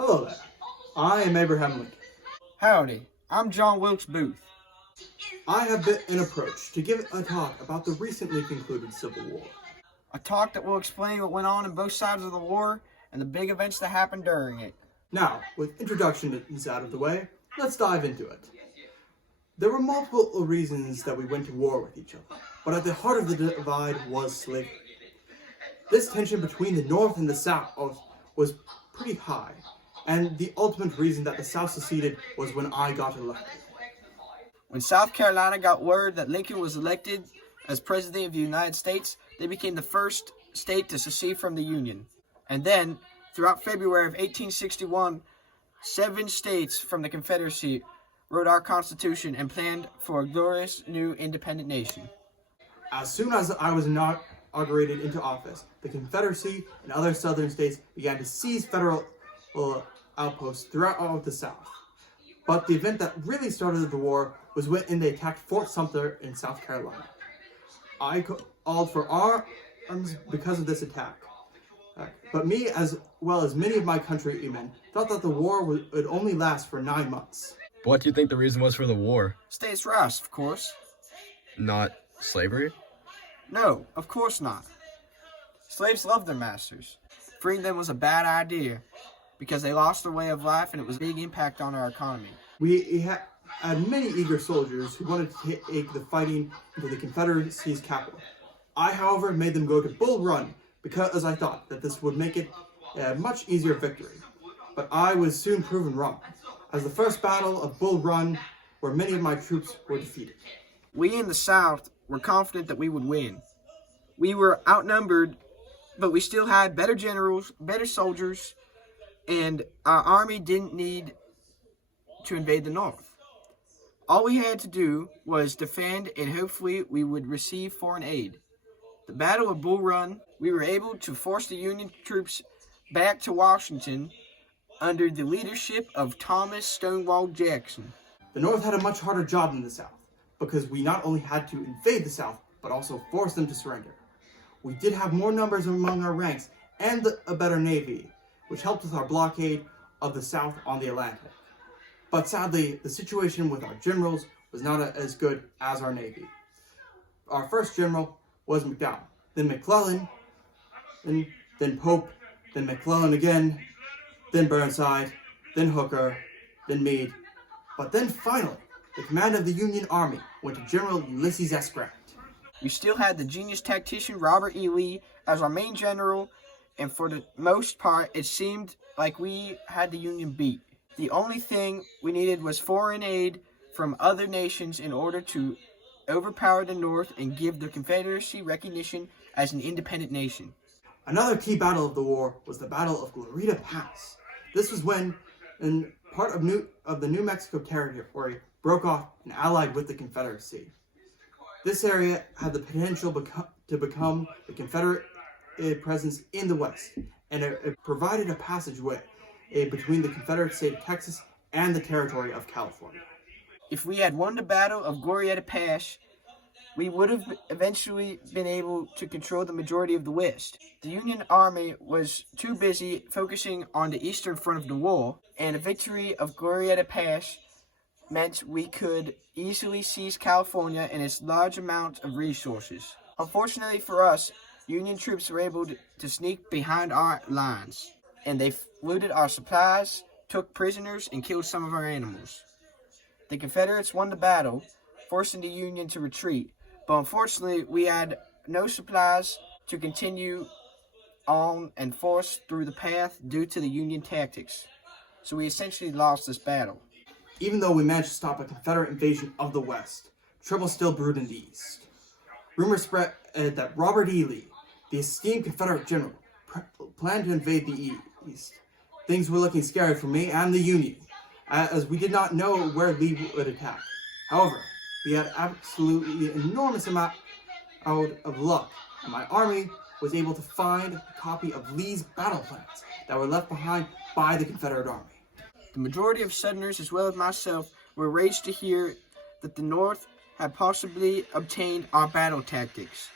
Hello there. I am Abraham Lincoln. Howdy, I'm John Wilkes Booth. I have been approached to give a talk about the recently concluded Civil War. A talk that will explain what went on in both sides of the war and the big events that happened during it. Now, with introductions out of the way, let's dive into it. There were multiple reasons that we went to war with each other, but at the heart of the divide was slavery. This tension between the North and the South was pretty high, and the ultimate reason that the South seceded was when I got elected. When South Carolina got word that Lincoln was elected as President of the United States, they became the first state to secede from the Union. And then, throughout February of 1861, 7 states from the Confederacy wrote our Constitution and planned for a glorious new independent nation. As soon as I was inaugurated into office, the Confederacy and other southern states began to seize federal outposts throughout the South. But the event that really started the war was when they attacked Fort Sumter in South Carolina. I called for arms because of this attack. But me, as well as many of my countrymen, thought that the war would only last for 9 months. What do you think the reason was for the war? States' rights, of course. Not slavery? No, of course not. Slaves loved their masters. Freeing them was a bad idea because they lost their way of life and it was a big impact on our economy. We had many eager soldiers who wanted to take the fighting into the Confederacy's capital. I, however, made them go to Bull Run because I thought that this would make it a much easier victory. But I was soon proven wrong, as the first battle of Bull Run, where many of my troops were defeated. We in the South were confident that we would win. We were outnumbered, but we still had better generals, better soldiers, and our army didn't need to invade the North. All we had to do was defend, and hopefully we would receive foreign aid. The Battle of Bull Run, we were able to force the Union troops back to Washington under the leadership of Thomas Stonewall Jackson. The North had a much harder job than the South, because we not only had to invade the South, but also force them to surrender. We did have more numbers among our ranks and a better navy, which helped with our blockade of the South on the Atlantic. But sadly, the situation with our generals was not as good as our navy. Our first general was McDowell, then McClellan, then Pope, then McClellan again, then Burnside, then Hooker, then Meade. But then finally, the command of the Union Army went to General Ulysses S. Grant. We still had the genius tactician Robert E. Lee as our main general, and for the most part, it seemed like we had the Union beat. The only thing we needed was foreign aid from other nations in order to overpower the North and give the Confederacy recognition as an independent nation. Another key battle of the war was the Battle of Glorita Pass. This was when part of the New Mexico Territory broke off and allied with the Confederacy. This area had the potential to become the Confederate presence in the West, and it provided a passageway between the Confederate state of Texas and the territory of California. If we had won the Battle of Glorieta Pass, we would have eventually been able to control the majority of the West. The Union Army was too busy focusing on the eastern front of the war, and a victory of Glorieta Pass meant we could easily seize California and its large amount of resources. Unfortunately for us, Union troops were able to sneak behind our lines, and they looted our supplies, took prisoners, and killed some of our animals. The Confederates won the battle, forcing the Union to retreat, but unfortunately we had no supplies to continue on and force through the path due to the Union tactics. So we essentially lost this battle. Even though we managed to stop a Confederate invasion of the West, trouble still brewed in the East. Rumors spread that Robert E. Lee, the esteemed Confederate general, planned to invade the East. Things were looking scary for me and the Union, as we did not know where Lee would attack. However, we had absolutely enormous amount of luck, and my army was able to find a copy of Lee's battle plans that were left behind by the Confederate Army. The majority of Southerners, as well as myself, were enraged to hear that the North had possibly obtained our battle tactics.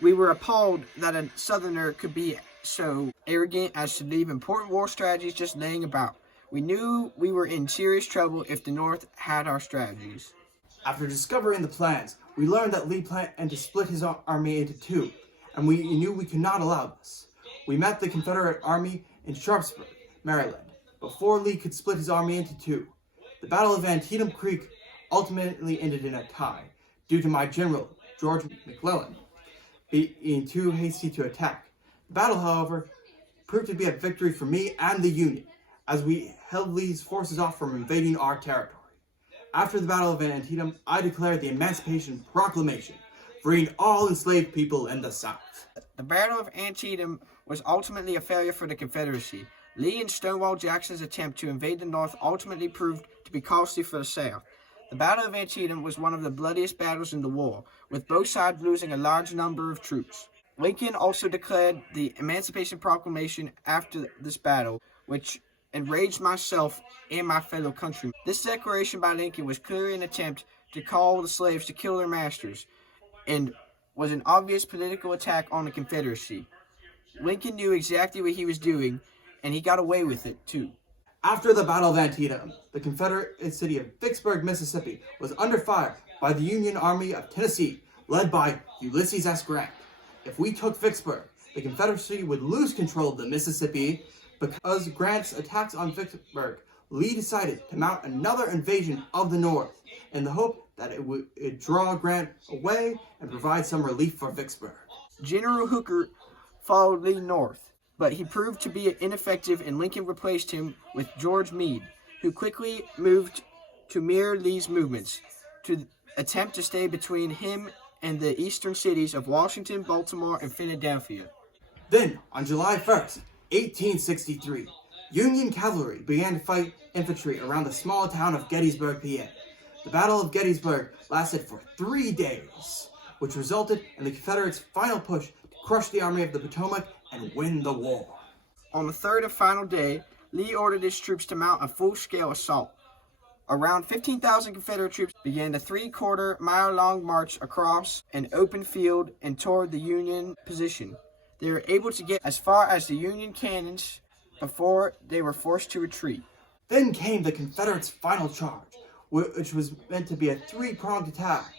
We were appalled that a Southerner could be so arrogant as to leave important war strategies just laying about. We knew we were in serious trouble if the North had our strategies. After discovering the plans, we learned that Lee planned to split his army into two, and we knew we could not allow this. We met the Confederate army in Sharpsburg, Maryland, before Lee could split his army into two. The Battle of Antietam Creek ultimately ended in a tie, due to my general, George McClellan, being too hasty to attack. The battle, however, proved to be a victory for me and the Union, as we held Lee's forces off from invading our territory. After the Battle of Antietam, I declared the Emancipation Proclamation, freeing all enslaved people in the South. The Battle of Antietam was ultimately a failure for the Confederacy. Lee and Stonewall Jackson's attempt to invade the North ultimately proved to be costly for the South. The Battle of Antietam was one of the bloodiest battles in the war, with both sides losing a large number of troops. Lincoln also declared the Emancipation Proclamation after this battle, which enraged myself and my fellow countrymen. This declaration by Lincoln was clearly an attempt to call the slaves to kill their masters, and was an obvious political attack on the Confederacy. Lincoln knew exactly what he was doing, and he got away with it too. After the Battle of Antietam, the Confederate city of Vicksburg, Mississippi, was under fire by the Union Army of Tennessee, led by Ulysses S. Grant. If we took Vicksburg, the Confederacy would lose control of the Mississippi. Because Grant's attacks on Vicksburg, Lee decided to mount another invasion of the North in the hope that it would draw Grant away and provide some relief for Vicksburg. General Hooker followed Lee north, but he proved to be ineffective, and Lincoln replaced him with George Meade, who quickly moved to mirror Lee's movements, to attempt to stay between him and the eastern cities of Washington, Baltimore, and Philadelphia. Then, on July 1st, 1863, Union cavalry began to fight infantry around the small town of Gettysburg, PA. The Battle of Gettysburg lasted for 3 days, which resulted in the Confederates' final push to crush the Army of the Potomac and win the war. On the third and final day, Lee ordered his troops to mount a full-scale assault. Around 15,000 Confederate troops began a 3/4-mile-long march across an open field and toward the Union position. They were able to get as far as the Union cannons before they were forced to retreat. Then came the Confederates' final charge, which was meant to be a three-pronged attack,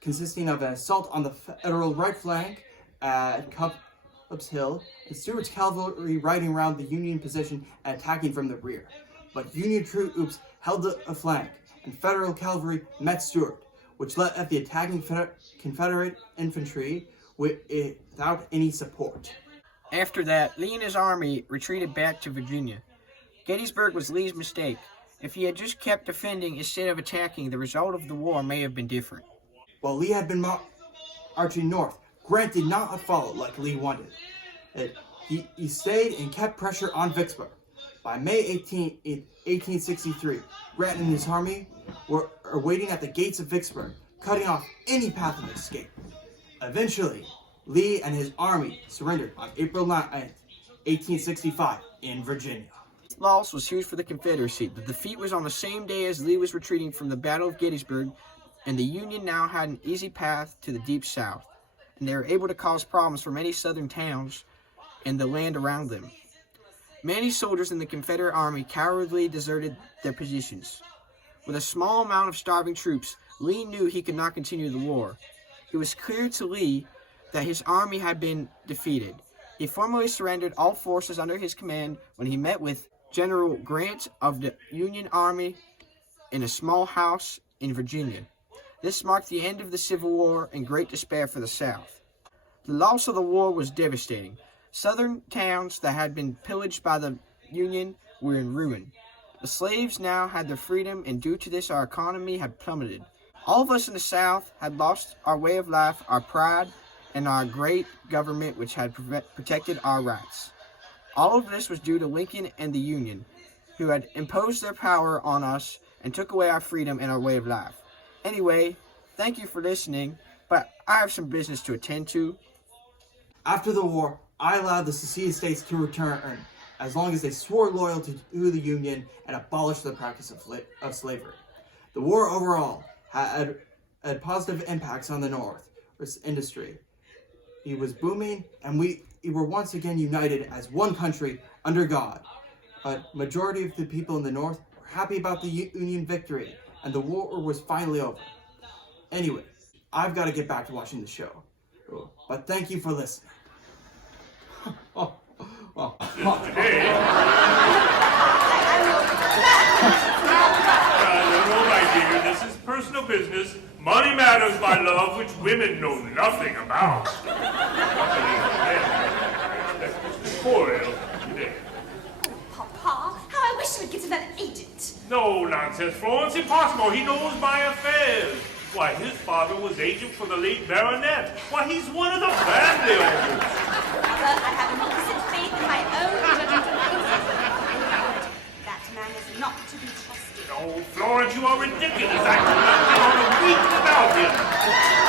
consisting of an assault on the Federal right flank at Culp's Hill, and Stuart's cavalry riding around the Union position and attacking from the rear. But Union troops held a flank, and Federal cavalry met Stuart, which left the attacking Confederate infantry without any support. After that, Lee and his army retreated back to Virginia. Gettysburg was Lee's mistake. If he had just kept defending instead of attacking, the result of the war may have been different. While Lee had been marching north, Grant did not follow like Lee wanted. He stayed and kept pressure on Vicksburg. By May 18, 1863, Grant and his army were waiting at the gates of Vicksburg, cutting off any path of escape. Eventually, Lee and his army surrendered on April 9, 1865, in Virginia. This loss was huge for the Confederacy. The defeat was on the same day as Lee was retreating from the Battle of Gettysburg, and the Union now had an easy path to the Deep South, and they were able to cause problems for many southern towns and the land around them. Many soldiers in the Confederate Army cowardly deserted their positions. With a small amount of starving troops, Lee knew he could not continue the war. It was clear to Lee that his army had been defeated. He formally surrendered all forces under his command when he met with General Grant of the Union Army in a small house in Virginia. This marked the end of the Civil War and great despair for the South. The loss of the war was devastating. Southern towns that had been pillaged by the Union were in ruin. The slaves now had their freedom, and due to this our economy had plummeted. All of us in the South had lost our way of life, our pride, and our great government which had protected our rights. All of this was due to Lincoln and the Union, who had imposed their power on us and took away our freedom and our way of life. Anyway, thank you for listening, but I have some business to attend to. After the war, I allowed the seceded states to return as long as they swore loyalty to the Union and abolished the practice of slavery. The war overall had positive impacts on the North's industry. It was booming, and were once again united as one country under God. A majority of the people in the North were happy about the Union victory, and the war was finally over. Anyway, I've got to get back to watching the show. But thank you for listening. Hello, my dear. This is personal business. Money matters, my love, which women know nothing about. Mr. Coyle today. Papa, how I wish we'd get to that agent. No nonsense, Florence. Impossible. He knows my affairs. Why, his father was agent for the late baronet. Why, he's one of the family owners. But I have implicit faith in my own judgment and process. That man is not to be trusted. Oh, Florence, you are ridiculous. I could not get on a week without him.